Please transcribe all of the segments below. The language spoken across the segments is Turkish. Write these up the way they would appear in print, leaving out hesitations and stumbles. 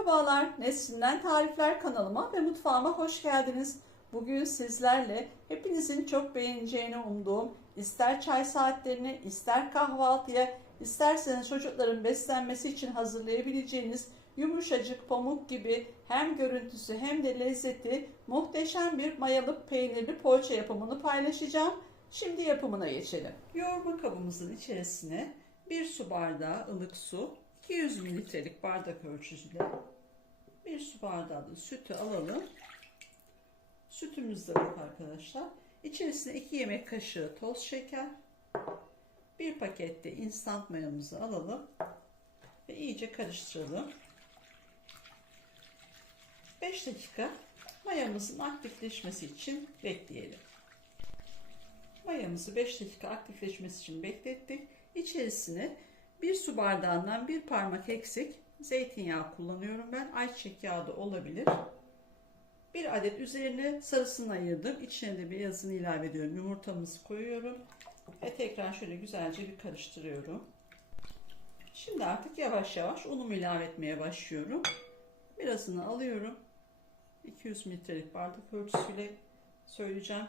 Merhabalar, Neslinden Tarifler kanalıma ve mutfağıma hoş geldiniz. Bugün sizlerle hepinizin çok beğeneceğini umduğum, ister çay saatlerine, ister kahvaltıya, isterseniz çocukların beslenmesi için hazırlayabileceğiniz yumuşacık pamuk gibi hem görüntüsü hem de lezzeti muhteşem bir mayalı peynirli poğaça yapımını paylaşacağım. Şimdi yapımına geçelim. Yoğurma kabımızın içerisine 1 su bardağı ılık su, 200 mililitrelik bardak ölçüsüyle 1 su bardağı da sütü alalım. Sütümüz de yok arkadaşlar. İçerisine 2 yemek kaşığı toz şeker, 1 paket de instant mayamızı alalım ve iyice karıştıralım. 5 dakika mayamızın aktifleşmesi için bekleyelim. Mayamızı 5 dakika aktifleşmesi için beklettik. İçerisine 1 su bardağından 1 parmak eksik zeytinyağı kullanıyorum ben. Ayçiçek yağı da olabilir. 1 adet üzerine sarısını ayırdım. İçine de beyazını ilave ediyorum. Yumurtamızı koyuyorum. Ve tekrar şöyle güzelce bir karıştırıyorum. Şimdi artık yavaş yavaş unumu ilave etmeye başlıyorum. Birazını alıyorum. 200 mililitrelik bardak ölçüsüyle söyleyeceğim.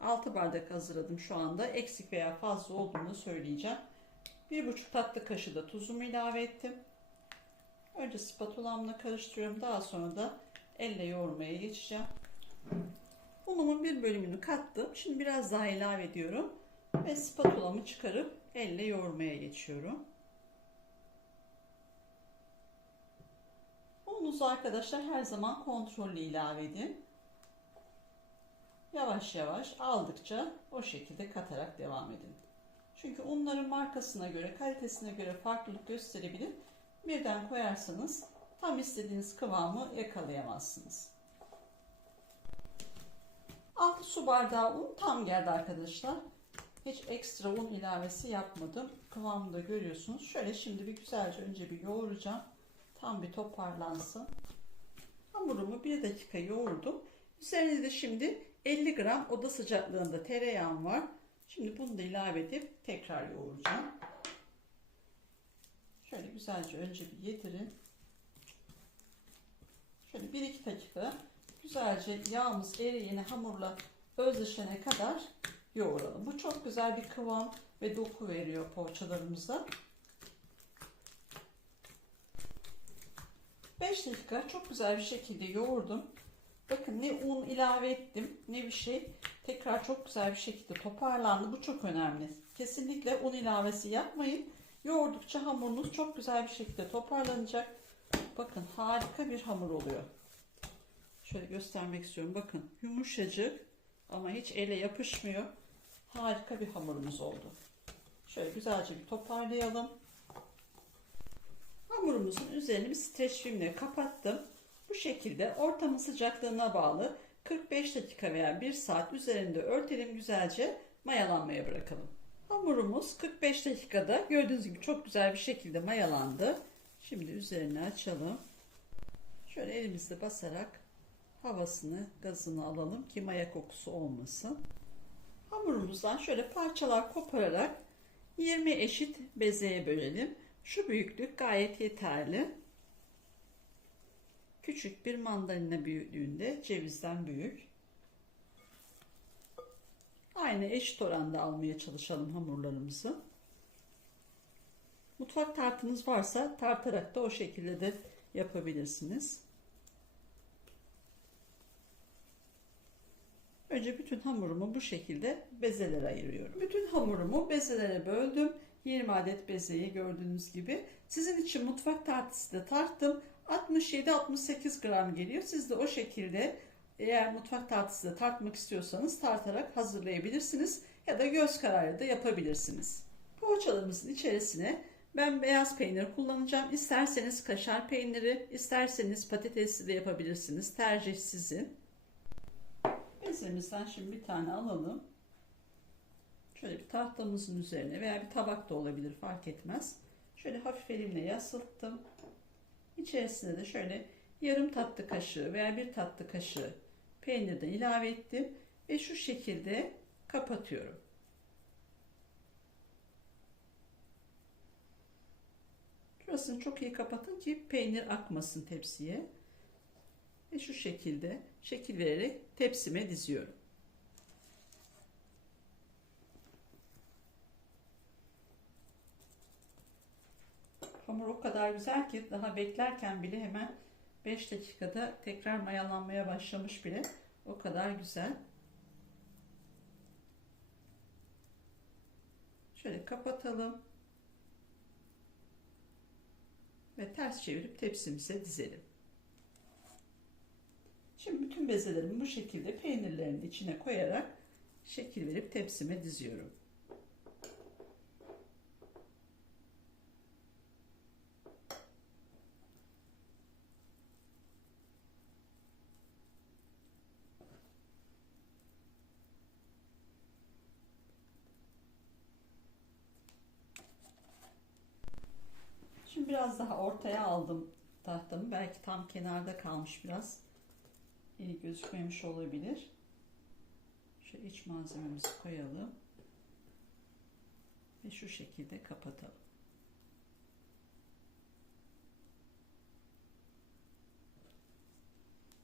6 bardak hazırladım şu anda. Eksik veya fazla olduğunu söyleyeceğim. 1,5 tatlı kaşığı da tuzumu ilave ettim. Önce spatulamla karıştırıyorum. Daha sonra da elle yoğurmaya geçeceğim. Unumun bir bölümünü kattım. Şimdi biraz daha ilave ediyorum. Ve spatulamı çıkarıp elle yoğurmaya geçiyorum. Ununuzu arkadaşlar her zaman kontrollü ilave edin. Yavaş yavaş aldıkça o şekilde katarak devam edin. Çünkü unların markasına göre, kalitesine göre farklılık gösterebilir. Birden koyarsanız tam istediğiniz kıvamı yakalayamazsınız. 6 su bardağı un tam geldi arkadaşlar. Hiç ekstra un ilavesi yapmadım. Kıvamını da görüyorsunuz. Şöyle şimdi bir güzelce önce bir yoğuracağım. Tam bir toparlansın. Hamurumu 1 dakika yoğurdum. Üzerine de şimdi 50 gram oda sıcaklığında tereyağım var. Şimdi bunu da ilave edip tekrar yoğuracağım. Şöyle güzelce önce bir yedirin. Şöyle 1-2 dakika güzelce yağımız eriyene hamurla özleşene kadar yoğuralım. Bu çok güzel bir kıvam ve doku veriyor poğaçalarımıza. 5 dakika çok güzel bir şekilde yoğurdum. Bakın ne un ilave ettim ne bir şey. Tekrar çok güzel bir şekilde toparlandı. Bu çok önemli. Kesinlikle un ilavesi yapmayın. Yoğurdukça hamurunuz çok güzel bir şekilde toparlanacak. Bakın harika bir hamur oluyor. Şöyle göstermek istiyorum. Bakın yumuşacık ama hiç ele yapışmıyor. Harika bir hamurumuz oldu. Şöyle güzelce bir toparlayalım. Hamurumuzun üzerini bir streç filmle kapattım. Bu şekilde ortamın sıcaklığına bağlı 45 dakika veya 1 saat üzerinde örtelim, güzelce mayalanmaya bırakalım. Hamurumuz 45 dakikada gördüğünüz gibi çok güzel bir şekilde mayalandı. Şimdi üzerini açalım. Şöyle elimizle basarak havasını, gazını alalım ki maya kokusu olmasın. Hamurumuzdan şöyle parçalar kopararak 20 eşit bezeye bölelim. Şu büyüklük gayet yeterli. Küçük bir mandalina büyüklüğünde, cevizden büyük. Aynı eşit oranda almaya çalışalım hamurlarımızı. Mutfak tartınız varsa tartarak da o şekilde de yapabilirsiniz. Önce bütün hamurumu bu şekilde bezelere ayırıyorum. Bütün hamurumu bezelere böldüm. 20 adet bezeyi gördüğünüz gibi. Sizin için mutfak tartısı da tarttım. 67-68 gram geliyor. Siz de o şekilde eğer mutfak tartısı da tartmak istiyorsanız tartarak hazırlayabilirsiniz. Ya da göz kararı da yapabilirsiniz. Poğaçalarımızın içerisine ben beyaz peynir kullanacağım. İsterseniz kaşar peyniri, isterseniz patatesli de yapabilirsiniz. Tercih sizin. Bezemizden şimdi bir tane alalım. Şöyle bir tahtamızın üzerine veya bir tabak da olabilir, fark etmez. Şöyle hafif elimle yasılttım. İçerisine de şöyle yarım tatlı kaşığı veya 1 tatlı kaşığı peynirden ilave ettim. Ve şu şekilde kapatıyorum. Ortasını çok iyi kapatın ki peynir akmasın tepsiye. Ve şu şekilde şekil vererek tepsime diziyorum. Hamur o kadar güzel ki daha beklerken bile hemen 5 dakikada tekrar mayalanmaya başlamış bile. O kadar güzel. Şöyle kapatalım. Ve ters çevirip tepsimize dizelim. Şimdi bütün bezelerimi bu şekilde peynirlerin içine koyarak şekil verip tepsime diziyorum. Şimdi biraz daha ortaya aldım tahtamı. Belki tam kenarda kalmış biraz. İyi gözükmemiş olabilir. Şu iç malzememizi koyalım. Ve şu şekilde kapatalım.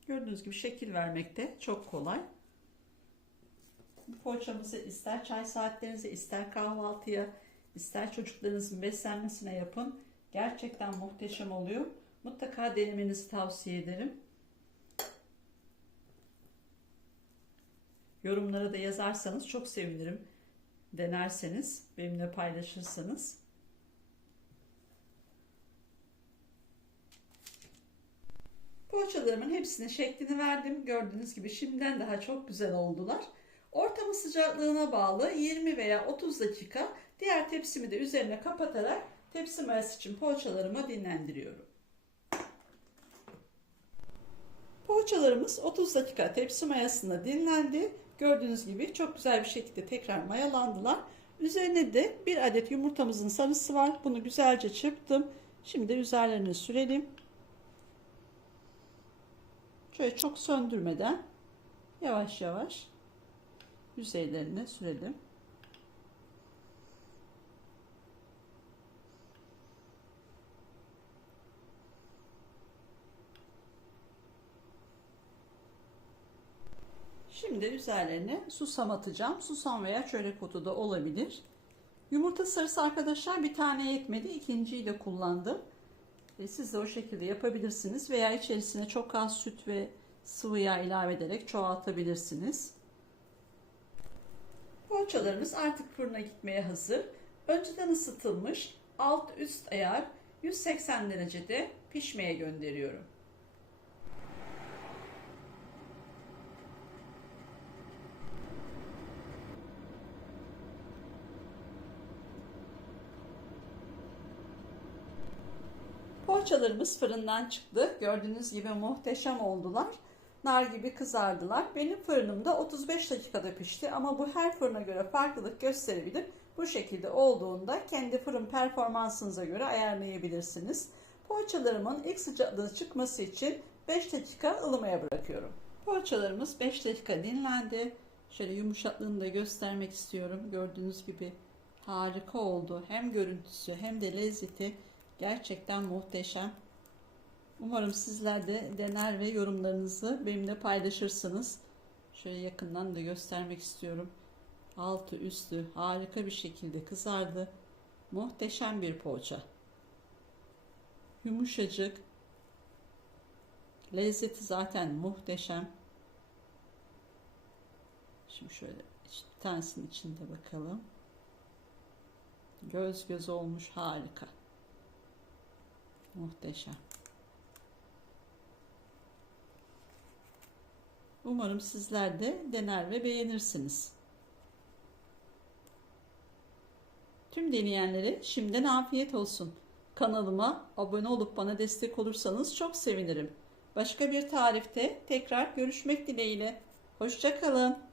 Gördüğünüz gibi şekil vermekte çok kolay. Bu poğaçamızı ister çay saatlerinize, ister kahvaltıya, ister çocuklarınızın beslenmesine yapın. Gerçekten muhteşem oluyor. Mutlaka denemenizi tavsiye ederim. Yorumlara da yazarsanız çok sevinirim. Denerseniz, benimle paylaşırsanız. Poğaçalarımın hepsine şeklini verdim. Gördüğünüz gibi şimdiden daha çok güzel oldular. Ortamı sıcaklığına bağlı 20 veya 30 dakika diğer tepsimi de üzerine kapatarak tepsi mayası için poğaçalarımı dinlendiriyorum. Poğaçalarımız 30 dakika tepsi mayasında dinlendi. Gördüğünüz gibi çok güzel bir şekilde tekrar mayalandılar. Üzerine de bir adet yumurtamızın sarısı var. Bunu güzelce çırptım. Şimdi üzerlerine sürelim. Şöyle çok söndürmeden yavaş yavaş yüzeylerine sürelim. Şimdi üzerlerine susam atacağım. Susam veya çörek otu da olabilir. Yumurta sarısı arkadaşlar bir tane yetmedi. İkinciyi de kullandım. Siz de o şekilde yapabilirsiniz. Veya içerisine çok az süt ve sıvı yağ ilave ederek çoğaltabilirsiniz. Poğaçalarımız artık fırına gitmeye hazır. Önceden ısıtılmış alt üst ayar 180 derecede pişmeye gönderiyorum. Poğaçalarımız fırından çıktı. Gördüğünüz gibi muhteşem oldular. Nar gibi kızardılar. Benim fırınımda 35 dakikada pişti ama bu her fırına göre farklılık gösterebilir. Bu şekilde olduğunda kendi fırın performansınıza göre ayarlayabilirsiniz. Poğaçalarımın ilk sıcaklığı çıkması için 5 dakika ılımaya bırakıyorum. Poğaçalarımız 5 dakika dinlendi. Şöyle yumuşaklığını da göstermek istiyorum. Gördüğünüz gibi harika oldu. Hem görüntüsü hem de lezzeti gerçekten muhteşem. Umarım sizler de dener ve yorumlarınızı benimle paylaşırsınız. Şöyle yakından da göstermek istiyorum. Altı üstü harika bir şekilde kızardı. Muhteşem bir poğaça. Yumuşacık. Lezzeti zaten muhteşem. Şimdi şöyle bir tanesinin içinde bakalım. Göz göz olmuş, harika. Muhteşem. Umarım sizler de dener ve beğenirsiniz. Tüm deneyenlere şimdiden afiyet olsun. Kanalıma abone olup bana destek olursanız çok sevinirim. Başka bir tarifte tekrar görüşmek dileğiyle. Hoşça kalın.